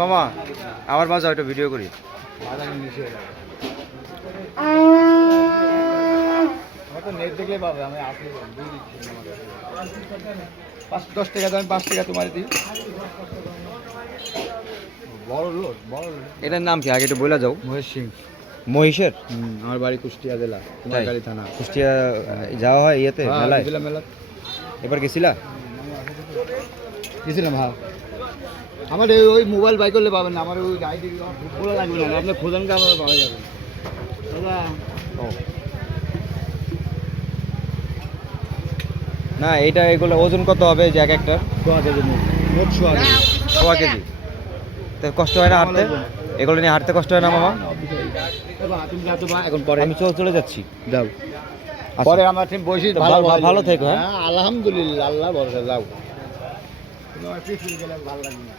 মামা আমার মাঝে একটা ভিডিও করি। দশ টাকা দাম পাঁচ টাকা তোমার দিই এটার নাম কি? আগে একটু বলে যাও। মহেশ সিং। মহিষের? আমার বাড়ি কুষ্টিয়া জেলা? থানা। কুষ্টিয়া যাওয়া হয় ইয়েতে হ্যাঁ, মেলায়? মেলা এবার গেছিলা? গেছিলাম হ্যাঁ। আমার এই ওই মোবাইল বাই করলে পাবেন না আমার ওই আইডি খোলা লাগবে না আপনার খোঁজানকে আমার পাওয়া যাবে। দাদা। না এইটা এগুলো ওজন কত হবে যে এক একটা কেজি মোট মোট কেজি। সোয়া কেজি। তো কষ্ট হয় না হাঁটতে? এগুলো নিয়ে হাঁটতে কষ্ট হয় না মামা? এখন পরে। আমি চলে চলে যাচ্ছি। যাও। আচ্ছা। পরে আমরা ঠিক বসি ভালো- ভালো থেকো, হ্যাঁ? আলহামদুলিল্লাহ আল্লাহ ভরসা যাও। ভালো লাগবে না।